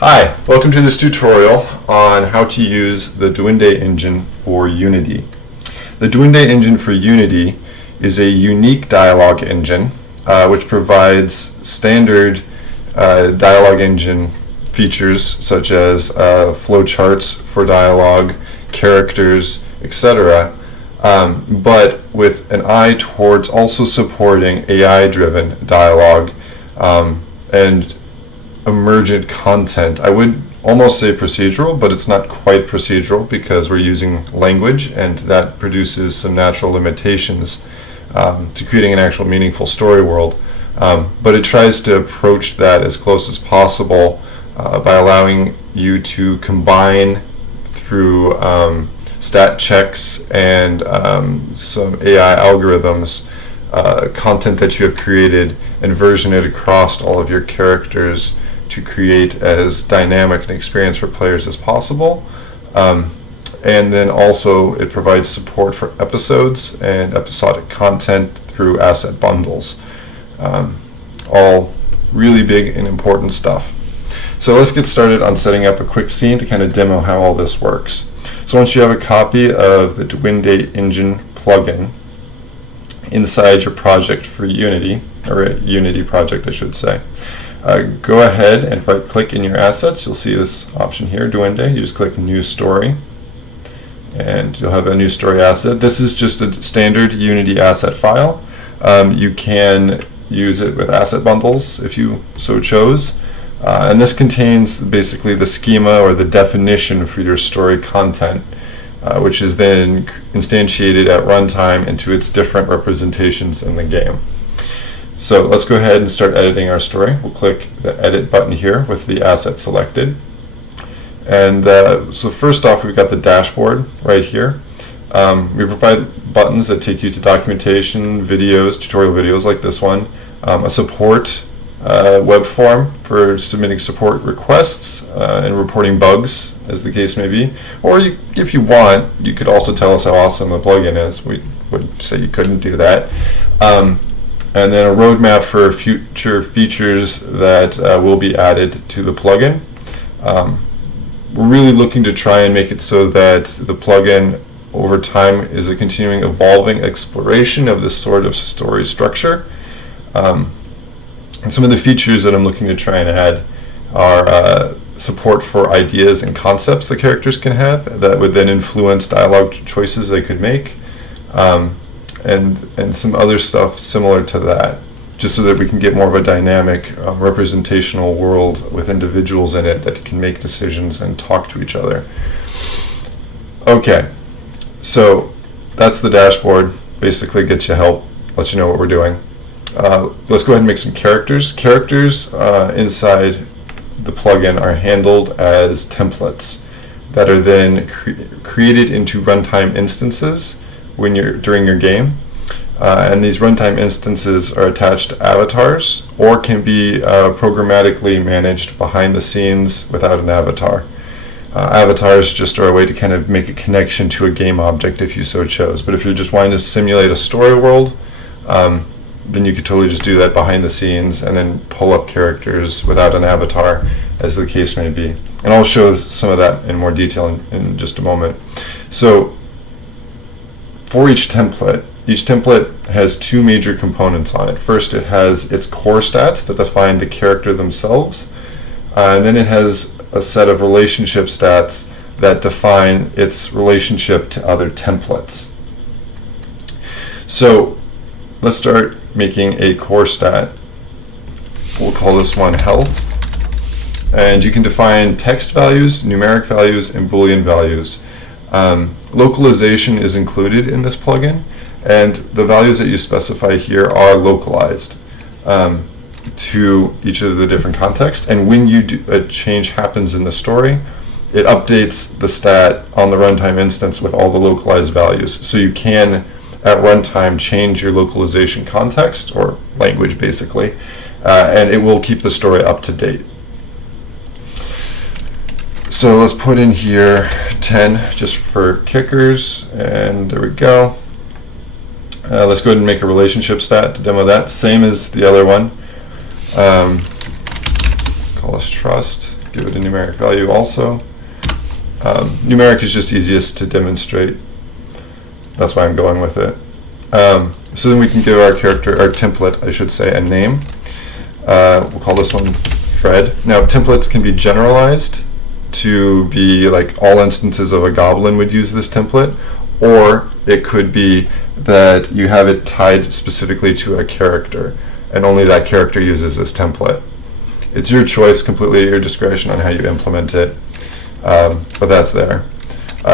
Hi, welcome to this tutorial on how to use the Duende engine for Unity. The Duende engine for Unity is a unique dialogue engine which provides standard dialogue engine features such as flowcharts for dialogue, characters, etc. But with an eye towards also supporting AI-driven dialogue and emergent content. I would almost say procedural, but it's not quite procedural because we're using language, and that produces some natural limitations to creating an actual meaningful story world. But it tries to approach that as close as possible by allowing you to combine through stat checks and some AI algorithms content that you have created and version it across all of your characters to create as dynamic an experience for players as possible. And then also it provides support for episodes and episodic content through asset bundles. All really big and important stuff. So let's get started on setting up a quick scene to kind of demo how all this works. So once you have a copy of the Duende engine plugin inside your project for Unity, or a Unity project I should say, go ahead and right click in your assets. You'll see this option here, Duende. You just click New Story and you'll have a new story asset. This is just a standard Unity asset file. You can use it with asset bundles if you so chose. And this contains basically the schema or the definition for your story content, which is then instantiated at runtime into its different representations in the game. So let's go ahead and start editing our story. We'll click the edit button here with the asset selected. And so first off, we've got the dashboard right here. We provide buttons that take you to documentation, videos, tutorial videos like this one, a support web form for submitting support requests and reporting bugs, as the case may be. Or if you want, you could also tell us how awesome the plugin is. We would say you couldn't do that. And then a roadmap for future features that will be added to the plugin. We're really looking to try and make it so that the plugin over time is a continuing evolving exploration of this sort of story structure. And some of the features that I'm looking to try and add are support for ideas and concepts the characters can have that would then influence dialogue choices they could make. And some other stuff similar to that, just so that we can get more of a dynamic representational world with individuals in it that can make decisions and talk to each other. Okay, so that's the dashboard. Basically gets you help, lets you know what we're doing. Let's go ahead and make some characters. Characters inside the plugin are handled as templates that are then created into runtime instances during your game, and these runtime instances are attached to avatars or can be programmatically managed behind the scenes without an avatar. Avatars just are a way to kind of make a connection to a game object if you so chose, but if you're just wanting to simulate a story world, then you could totally just do that behind the scenes and then pull up characters without an avatar, as the case may be. And I'll show some of that in more detail in just a moment. So for each template has two major components on it. First, it has its core stats that define the character themselves, and then it has a set of relationship stats that define its relationship to other templates. So let's start making a core stat. We'll call this one health. And you can define text values, numeric values, and Boolean values. Localization is included in this plugin, and the values that you specify here are localized to each of the different contexts. And when a change happens in the story, it updates the stat on the runtime instance with all the localized values. So you can, at runtime, change your localization context, or language basically, and it will keep the story up to date. So let's put in here 10 just for kickers, and there we go. Let's go ahead and make a relationship stat to demo that, same as the other one. Call this trust. give it a numeric value also. Numeric is just easiest to demonstrate. That's why I'm going with it. So then we can give our template, I should say, a name. We'll call this one Fred. Now, templates can be generalized to be like all instances of a goblin would use this template, or it could be that you have it tied specifically to a character, and only that character uses this template. It's your choice, completely at your discretion on how you implement it, but that's there.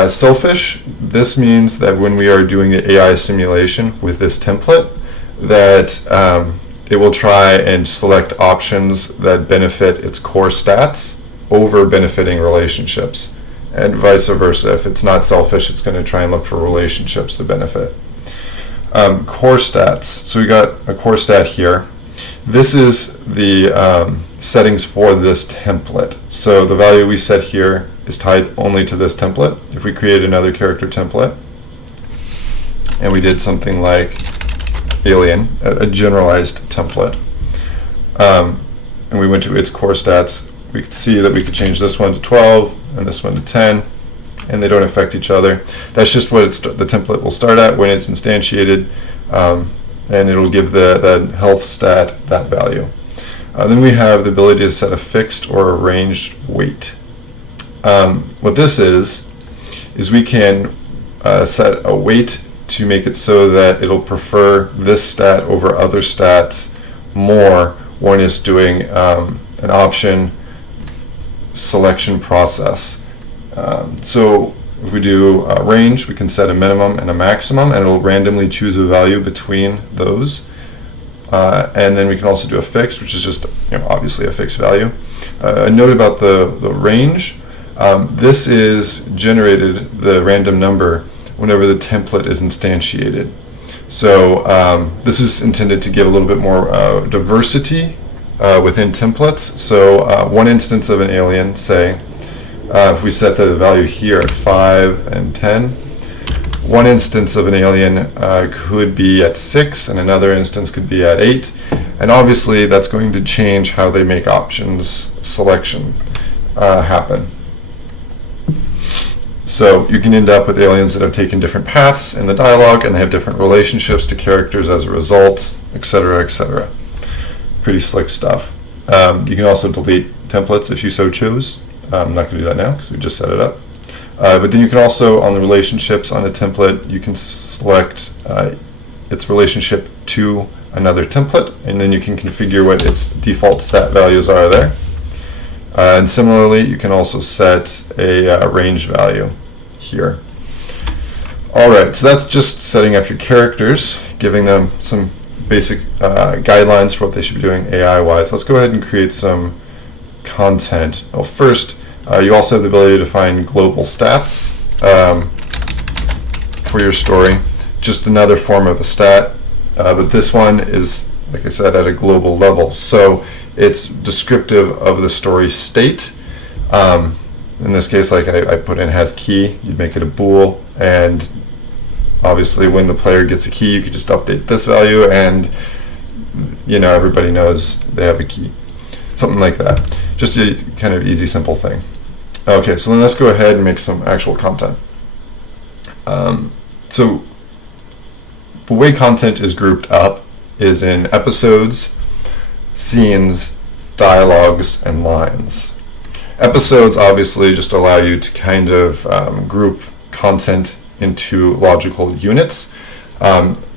Selfish, this means that when we are doing the AI simulation with this template, that it will try and select options that benefit its core stats over benefiting relationships, and vice versa. If it's not selfish, it's going to try and look for relationships to benefit. Core stats. So we got a core stat here. This is the settings for this template. So the value we set here is tied only to this template. If we create another character template and we did something like alien, a generalized template, and we went to its core stats, we could see that we could change this one to 12 and this one to 10, and they don't affect each other. That's just what the template will start at when it's instantiated, and it'll give the health stat that value. Then we have the ability to set a fixed or a ranged weight. What this is we can set a weight to make it so that it'll prefer this stat over other stats more when it's doing an option selection process. So if we do range, we can set a minimum and a maximum, and it'll randomly choose a value between those. And then we can also do a fixed, which is just obviously a fixed value. A note about the range. This is generated, the random number, whenever the template is instantiated. So this is intended to give a little bit more diversity within templates. So one instance of an alien, say, if we set the value here at 5 and 10, one instance of an alien could be at 6, and another instance could be at 8. And obviously that's going to change how they make options selection happen. So you can end up with aliens that have taken different paths in the dialogue, and they have different relationships to characters as a result, etc., etc. Pretty slick stuff. You can also delete templates if you so choose. I'm not going to do that now because we just set it up. But then you can also, on the relationships on a template, you can select its relationship to another template, and then you can configure what its default stat values are there. And similarly, you can also set a range value here. Alright, so that's just setting up your characters, giving them some basic guidelines for what they should be doing AI-wise. Let's go ahead and create some content. Well, first, you also have the ability to find global stats for your story. Just another form of a stat, but this one is, like I said, at a global level. So it's descriptive of the story state. In this case, like I put in has key, you'd make it a bool, and obviously when the player gets a key, you could just update this value, and everybody knows they have a key. Something like that. Just a kind of easy, simple thing. Okay, so then let's go ahead and make some actual content. So the way content is grouped up is in episodes, scenes, dialogues, and lines. Episodes obviously just allow you to kind of group content into logical units.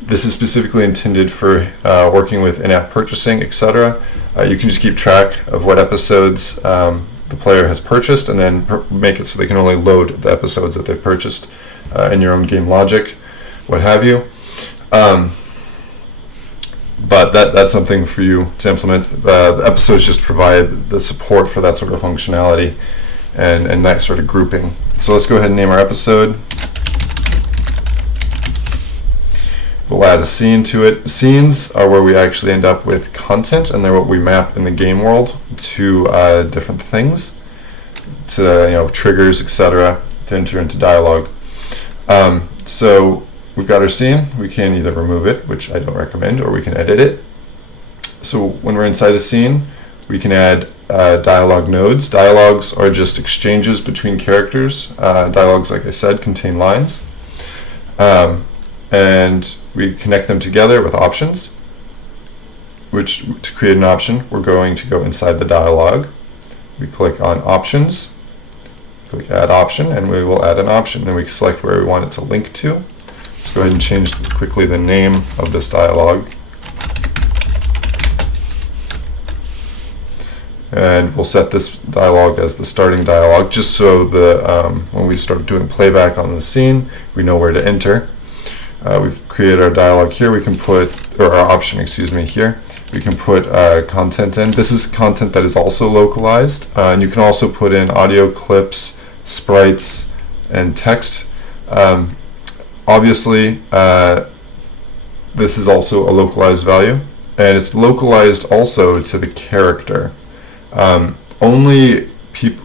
This is specifically intended for working with in-app purchasing, etc. You can just keep track of what episodes the player has purchased, and then make it so they can only load the episodes that they've purchased in your own game logic, what have you. But that's something for you to implement. The episodes just provide the support for that sort of functionality and that sort of grouping. So let's go ahead and name our episode. We'll add a scene to it. Scenes are where we actually end up with content, and they're what we map in the game world to different things, to triggers, etc., to enter into dialogue. So we've got our scene. We can either remove it, which I don't recommend, or we can edit it. So when we're inside the scene, we can add dialogue nodes. Dialogues are just exchanges between characters. Dialogues, like I said, contain lines. And we connect them together with options, which to create an option, we're going to go inside the dialogue. We click on options, click add option, and we will add an option. Then we select where we want it to link to. Let's go ahead and change quickly the name of this dialogue. And we'll set this dialogue as the starting dialogue, just so when we start doing playback on the scene, we know where to enter. We've created our dialogue here. We can put, or our option, excuse me, here. We can put content in. This is content that is also localized, and you can also put in audio clips, sprites, and text. Obviously, this is also a localized value, and it's localized also to the character. Only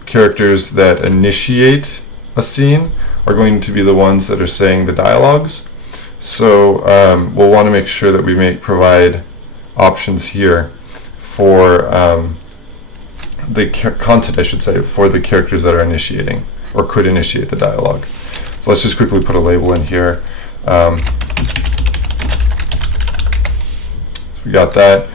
characters that initiate a scene are going to be the ones that are saying the dialogues. So we'll want to make sure that we provide options here for the content, I should say, for the characters that are initiating or could initiate the dialogue. So let's just quickly put a label in here. So we got that.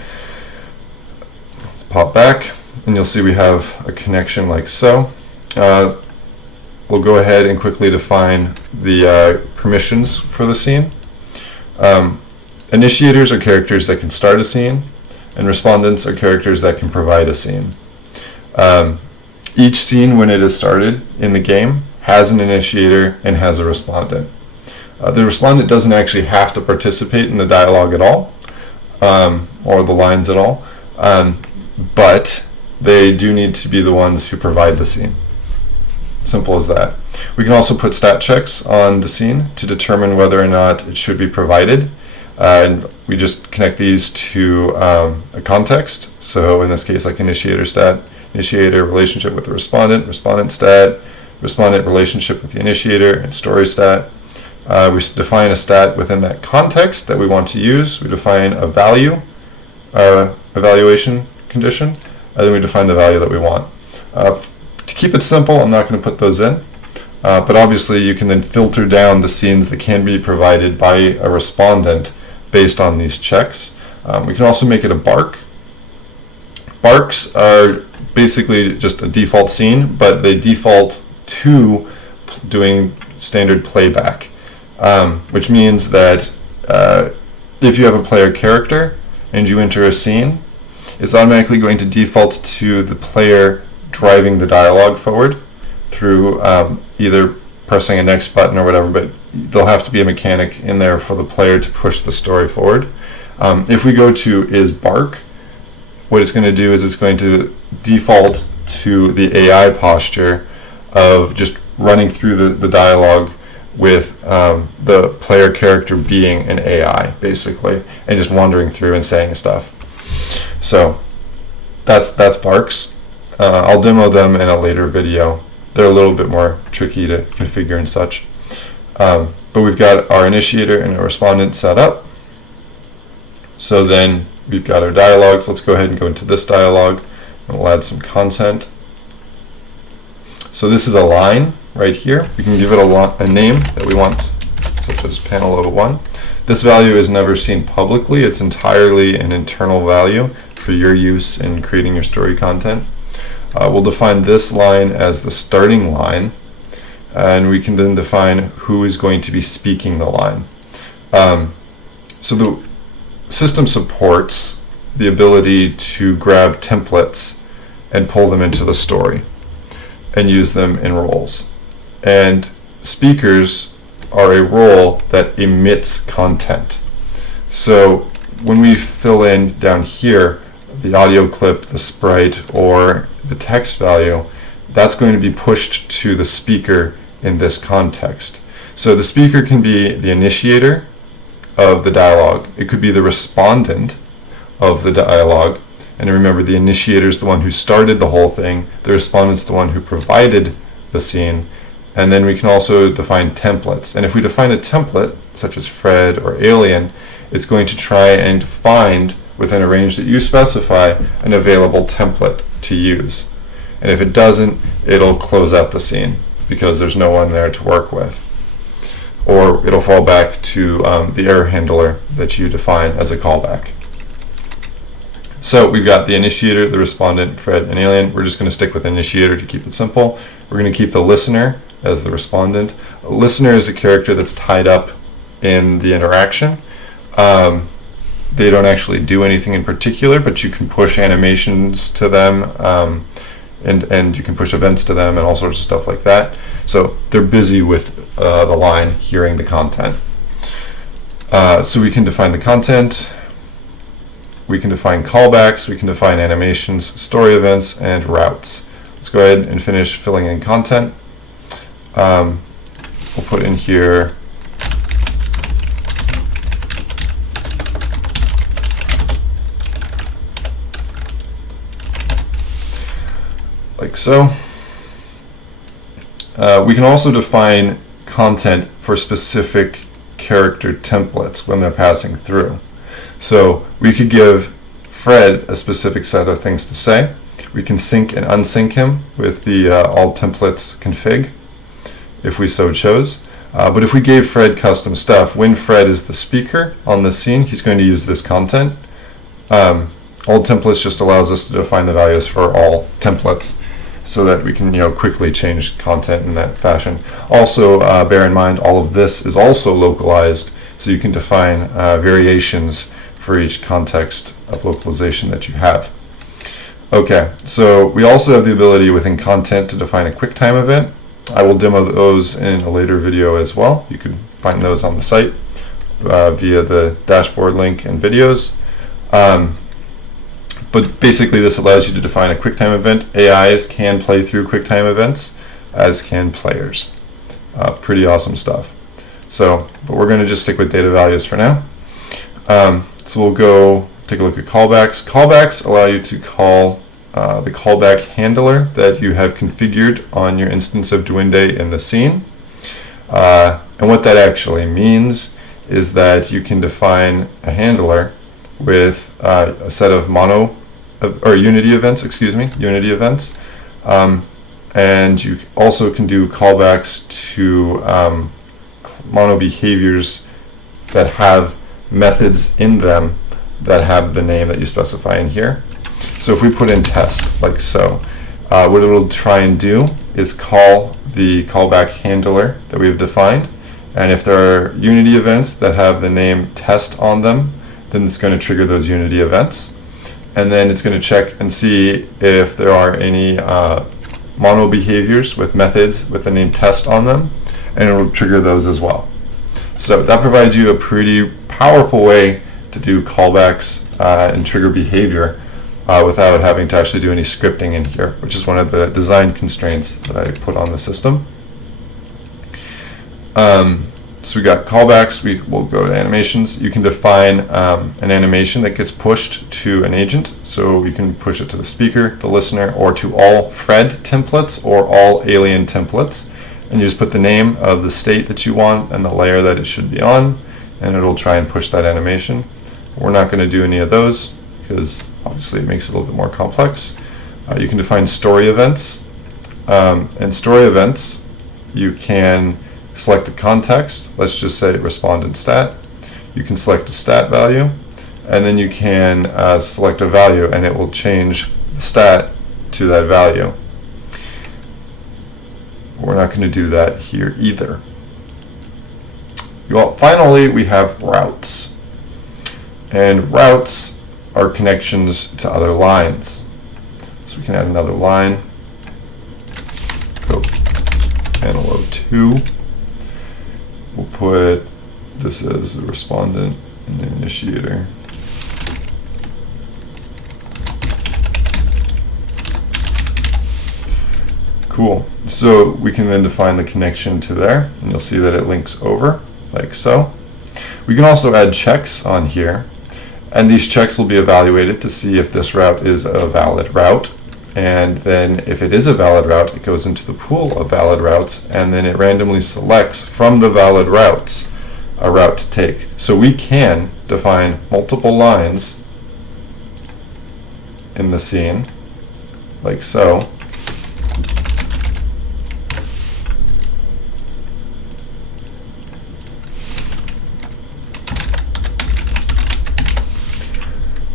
Let's pop back, and you'll see we have a connection like so. We'll go ahead and quickly define the permissions for the scene. Initiators are characters that can start a scene, and respondents are characters that can provide a scene. Each scene, when it is started in the game, has an initiator and has a respondent. The respondent doesn't actually have to participate in the dialogue at all, or the lines at all, but they do need to be the ones who provide the scene. Simple as that. We can also put stat checks on the scene to determine whether or not it should be provided. And we just connect these to a context. So in this case, like initiator stat, initiator relationship with the respondent, respondent stat, respondent relationship with the initiator, and story stat. We define a stat within that context that we want to use. We define a value, evaluation condition, and then we define the value that we want. To keep it simple, I'm not going to put those in, but obviously you can then filter down the scenes that can be provided by a respondent based on these checks. We can also make it a bark. Barks are basically just a default scene, but they default to doing standard playback, which means that if you have a player character and you enter a scene, it's automatically going to default to the player driving the dialogue forward through either pressing a next button or whatever, but there'll have to be a mechanic in there for the player to push the story forward. If we go to is bark, what it's going to do is it's going to default to the AI posture of just running through the dialogue with the player character being an AI, basically, and just wandering through and saying stuff. So that's barks. I'll demo them in a later video. They're a little bit more tricky to configure and such. But we've got our initiator and our respondent set up. So then we've got our dialogues. Let's go ahead and go into this dialogue, and we'll add some content. So this is a line right here. We can give it a name that we want, such as panel 01. This value is never seen publicly. It's entirely an internal value for your use in creating your story content. We'll define this line as the starting line, and we can then define who is going to be speaking the line. So the system supports the ability to grab templates and pull them into the story and use them in roles. And speakers are a role that emits content. So when we fill in down here the audio clip, the sprite, or the text value, that's going to be pushed to the speaker in this context. So the speaker can be the initiator of the dialogue. It could be the respondent of the dialogue. And remember, the initiator is the one who started the whole thing. The respondent's the one who provided the scene. And then we can also define templates. And if we define a template, such as Fred or Alien, it's going to try and find, within a range that you specify, an available template to use. And if it doesn't, it'll close out the scene because there's no one there to work with. Or it'll fall back to the error handler that you define as a callback. So we've got the initiator, the respondent, Fred, and alien. We're just going to stick with initiator to keep it simple. We're going to keep the listener as the respondent. A listener is a character that's tied up in the interaction. They don't actually do anything in particular, but you can push animations to them, and you can push events to them and all sorts of stuff like that. So they're busy with the line, hearing the content. So we can define the content. We can define callbacks, we can define animations, story events, and routes. Let's go ahead and finish filling in content. We'll put in here like so. We can also define content for specific character templates when they're passing through. So we could give Fred a specific set of things to say. We can sync and unsync him with the all templates config if we so chose. But if we gave Fred custom stuff, when Fred is the speaker on the scene, he's going to use this content. All templates just allows us to define the values for all templates so that we can quickly change content in that fashion. Also, bear in mind all of this is also localized, so you can define variations for each context of localization that you have. Okay, so we also have the ability within content to define a QuickTime event. I will demo those in a later video as well. You can find those on the site via the dashboard link and videos. But basically this allows you to define a QuickTime event. AIs can play through QuickTime events, as can players. Pretty awesome stuff. But we're going to just stick with data values for now. So we'll go take a look at callbacks. Callbacks allow you to call the callback handler that you have configured on your instance of Duende in the scene. And what that actually means is that you can define a handler with a set of Unity events, and you also can do callbacks to mono behaviors that have methods in them that have the name that you specify in here. So if we put in test like so, what it'll try and do is call the callback handler that we've defined, and if there are Unity events that have the name test on them, then it's going to trigger those Unity events, and then it's going to check and see if there are any mono behaviors with methods with the name test on them, and it will trigger those as well. So that provides you a pretty powerful way to do callbacks and trigger behavior without having to actually do any scripting in here, which is one of the design constraints that I put on the system. So we got callbacks. We'll go to animations. You can define an animation that gets pushed to an agent. So you can push it to the speaker, the listener, or to all Fred templates or all alien templates. And you just put the name of the state that you want and the layer that it should be on, and it'll try and push that animation. We're not going to do any of those because obviously it makes it a little bit more complex. You can define story events. And story events, you can select a context. Let's just say respondent stat. You can select a stat value, and then you can select a value, and it will change the stat to that value. We're not going to do that here either. Well, finally, we have routes. And routes are connections to other lines. So we can add another line. Go Antelope 2. We'll put this as the respondent and the initiator. Cool. So we can then define the connection to there, and you'll see that it links over like so. We can also add checks on here, and these checks will be evaluated to see if this route is a valid route, and then if it is a valid route, it goes into the pool of valid routes, and then it randomly selects from the valid routes a route to take. So we can define multiple lines in the scene like so.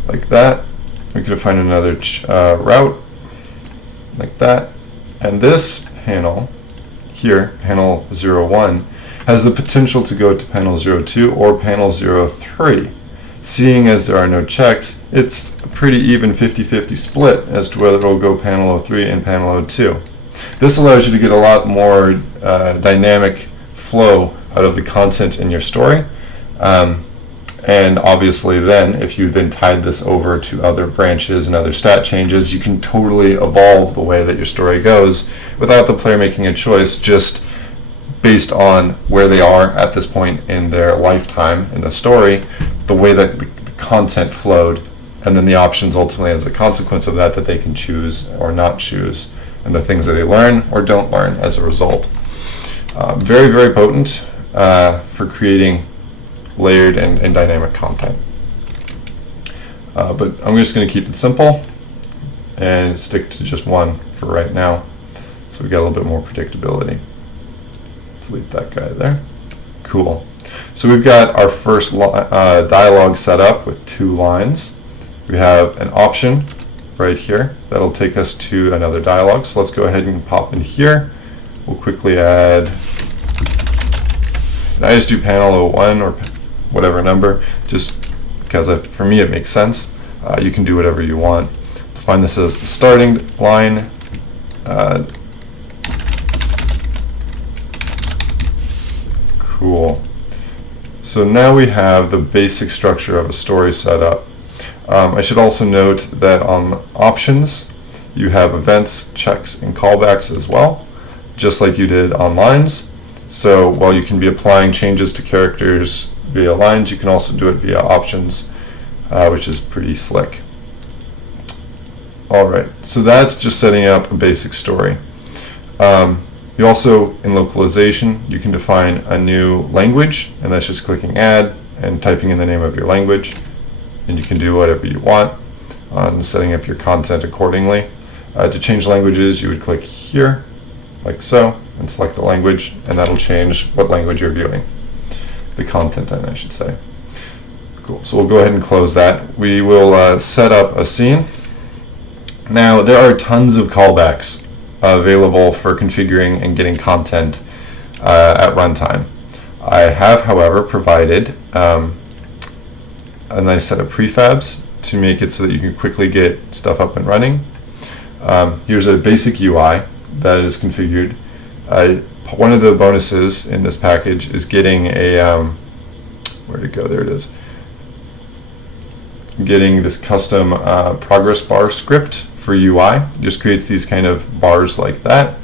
Like that. We could find another route, like that. And this panel here, panel 01, has the potential to go to panel 02 or panel 03. Seeing as there are no checks, it's a pretty even 50-50 split as to whether it'll go panel 03 and panel 02. This allows you to get a lot more dynamic flow out of the content in your story. And obviously then, if you then tied this over to other branches and other stat changes, you can totally evolve the way that your story goes without the player making a choice, just based on where they are at this point in their lifetime in the story, the way that the content flowed, and then the options ultimately as a consequence of that they can choose or not choose, and the things that they learn or don't learn as a result. Very, very potent for creating layered and dynamic content. But I'm just going to keep it simple and stick to just one for right now, so we got a little bit more predictability. Delete that guy there. Cool. So we've got our first dialogue set up with 2 lines. We have an option right here that'll take us to another dialogue. So let's go ahead and pop in here. We'll quickly add, and I just do panel 01 or whatever number, just because for me it makes sense. You can do whatever you want. Define this as the starting line. Cool. So now we have the basic structure of a story set up. I should also note that on options, you have events, checks, and callbacks as well, just like you did on lines. So while you can be applying changes to characters via lines, you can also do it via options, which is pretty slick. All right, so that's just setting up a basic story. You also, in localization, you can define a new language, and that's just clicking add and typing in the name of your language, and you can do whatever you want on setting up your content accordingly. To change languages, you would click here, like so, and select the language, and that'll change what language you're viewing. The content, I should say. Cool, so we'll go ahead and close that. We will set up a scene. Now, there are tons of callbacks available for configuring and getting content at runtime. I have, however, provided a nice set of prefabs to make it so that you can quickly get stuff up and running. Here's a basic UI that is configured. One of the bonuses in this package is getting a, where'd it go? There it is. Getting this custom progress bar script for UI. It just creates these kind of bars like that,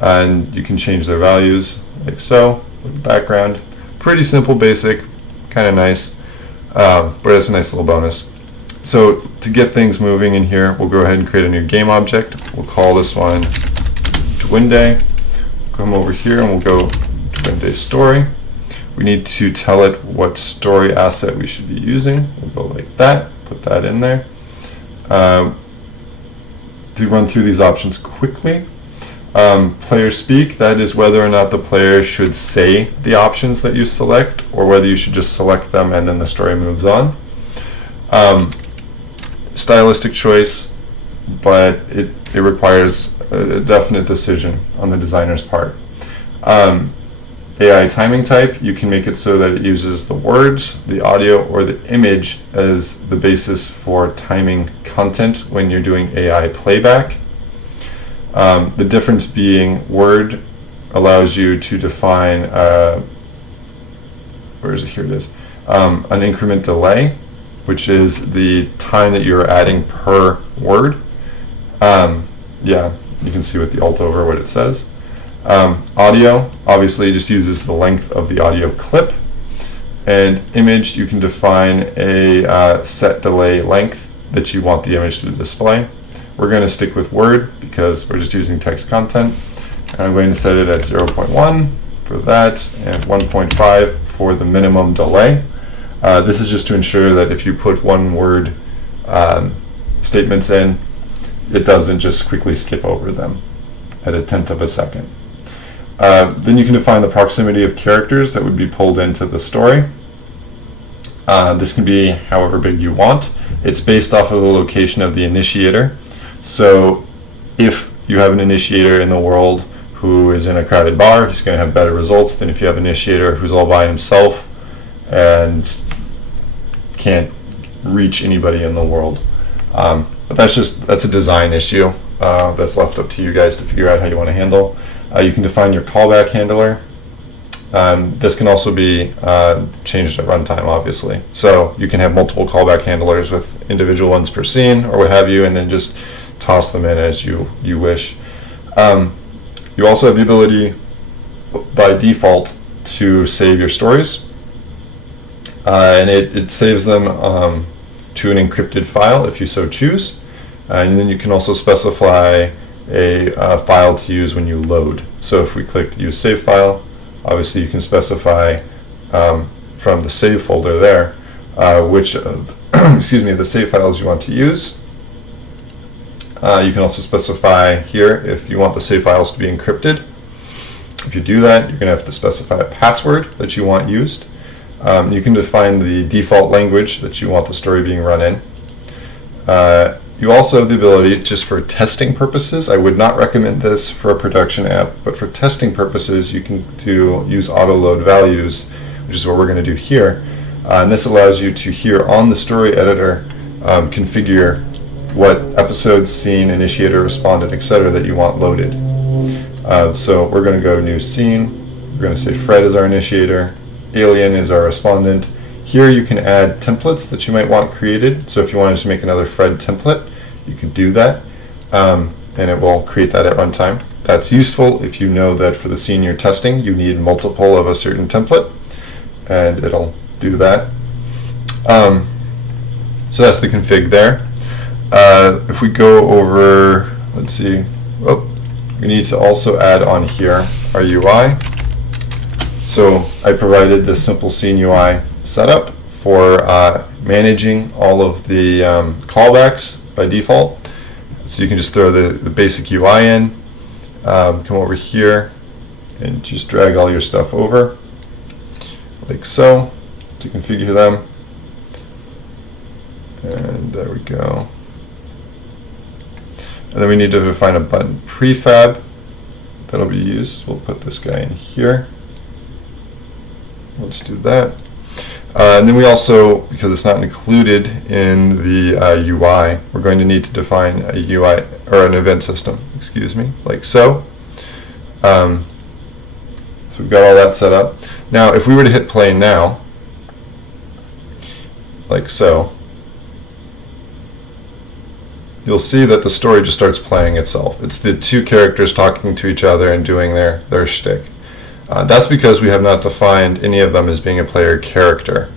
and you can change their values like so with the background. Pretty simple, basic, kind of nice, but it's a nice little bonus. So to get things moving in here, we'll go ahead and create a new game object. We'll call this one Duende. Come over here and we'll go Duende story. We need to tell it what story asset we should be using. We'll go like that, put that in there. To run through these options quickly, player speak, that is whether or not the player should say the options that you select, or whether you should just select them and then the story moves on. Stylistic choice, but it requires a definite decision on the designer's part. AI timing type, you can make it so that it uses the words, the audio, or the image as the basis for timing content when you're doing AI playback. The difference being Word allows you to define, where is it? Here it is, an increment delay, which is the time that you're adding per word. Yeah, you can see with the alt over what it says. Audio obviously just uses the length of the audio clip, and image, you can define a set delay length that you want the image to display. We're going to stick with Word because we're just using text content, and I'm going to set it at 0.1 for that and 1.5 for the minimum delay. This is just to ensure that if you put one word statements in, it doesn't just quickly skip over them at a tenth of a second. Then you can define the proximity of characters that would be pulled into the story. This can be however big you want. It's based off of the location of the initiator. So if you have an initiator in the world who is in a crowded bar, he's going to have better results than if you have an initiator who's all by himself and can't reach anybody in the world. But that's a design issue that's left up to you guys to figure out how you want to handle. You can define your callback handler. This can also be changed at runtime, obviously. So you can have multiple callback handlers with individual ones per scene or what have you, and then just toss them in as you wish. You also have the ability by default to save your stories, and it saves them to an encrypted file if you so choose. And then you can also specify a file to use when you load. So if we click use save file, obviously you can specify from the save folder there which of the save files you want to use. You can also specify here if you want the save files to be encrypted. If you do that, you're going to have to specify a password that you want used. You can define the default language that you want the story being run in. You also have the ability, just for testing purposes, I would not recommend this for a production app, but for testing purposes you can use auto load values, which is what we're going to do here. And this allows you to, here on the story editor, configure what episode, scene, initiator, respondent, etc. that you want loaded. So we're going to go new scene. We're going to say Fred is our initiator, Alien is our respondent. Here you can add templates that you might want created. So if you wanted to make another Fred template, you could do that, and it will create that at runtime. That's useful if you know that for the scene you're testing, you need multiple of a certain template, and it'll do that. So that's the config there. If we go over, let's see, we need to also add on here our UI. So I provided this simple scene UI setup for managing all of the callbacks by default. So you can just throw the basic UI in, come over here, and just drag all your stuff over, like so, to configure them. And there we go. And then we need to define a button prefab that'll be used. We'll put this guy in here. We'll just do that. And then we also, because it's not included in the UI, we're going to need to define a UI, or an event system, excuse me, like so. So we've got all that set up. Now, if we were to hit play now, like so, you'll see that the story just starts playing itself. It's the two characters talking to each other and doing their shtick. That's because we have not defined any of them as being a player character.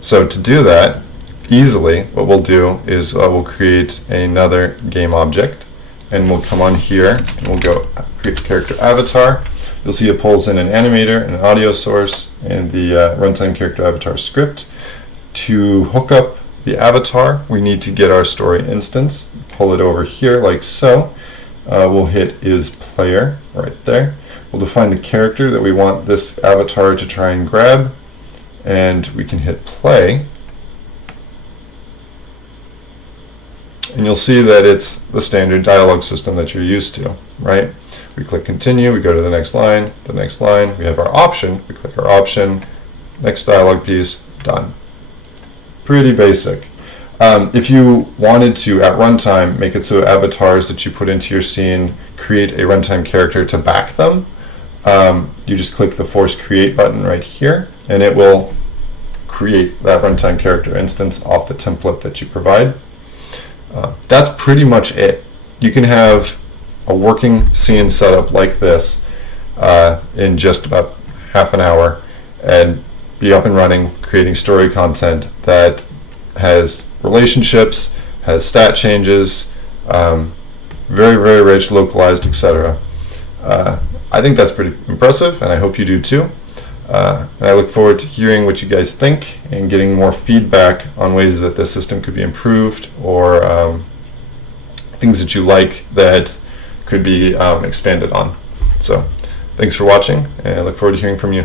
So to do that easily, what we'll do is we'll create another game object, and we'll come on here and we'll go create the character avatar. You'll see it pulls in an animator, an audio source, and the runtime character avatar script. To hook up the avatar, we need to get our story instance, pull it over here like so. We'll hit is player right there. We'll define the character that we want this avatar to try and grab, and we can hit play. And you'll see that it's the standard dialogue system that you're used to, right? We click continue, we go to the next line, we have our option, we click our option, next dialogue piece, done. Pretty basic. If you wanted to, at runtime, make it so avatars that you put into your scene create a runtime character to back them, you just click the force create button right here, and it will create that runtime character instance off the template that you provide. That's pretty much it. You can have a working scene setup like this in just about half an hour and be up and running, creating story content that has relationships, has stat changes, very, very rich, localized, etc. I think that's pretty impressive, and I hope you do too. And I look forward to hearing what you guys think and getting more feedback on ways that this system could be improved or things that you like that could be expanded on. So thanks for watching, and I look forward to hearing from you.